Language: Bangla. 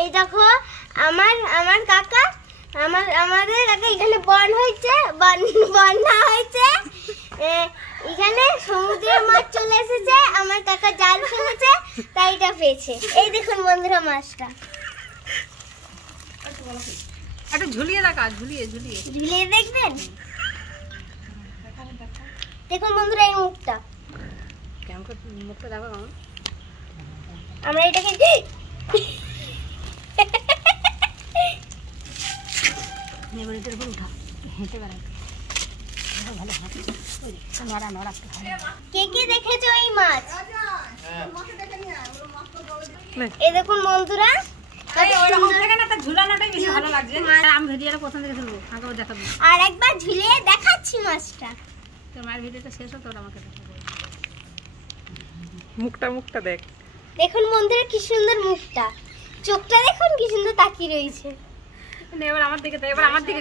এই দেখো আমার কাকা আমাদের কাকা এখানে বন্যা হয়েছে এখানে সমুদ্রের মাছ চলে এসেছে, আমার কাকা জাল ফেলেছে তাই এটা পেয়েছে। এই দেখুন বন্ধুরা মাছটা একটু ঝুলিয়ে রাখা, ঝুলিয়ে দেখবেন। দেখুন বন্ধুরা এই মুখটা, মুখটা দেখো কেমন। আমরা এটাকে কে কে দেখেছো এই মাছ? এই দেখুন বন্ধুরা ঝুলানোটাই বেশি ভালো লাগছে। আমি ভিডিওটা প্রথম থেকে শুনবো, আমাকে দেখাবো। আর একবার ঝুলিয়ে দেখাচ্ছি মাছটা। তোর মায়ের ভিডিওটা শেষ হোক, তোর আমাকে দেখাবো। মুখটা দেখ। দেখুন বন্ধুরা কি সুন্দর মুখটা, চোখটা দেখুন কি সুন্দর তাকিয়ে রয়েছে। এবার আমার দিকে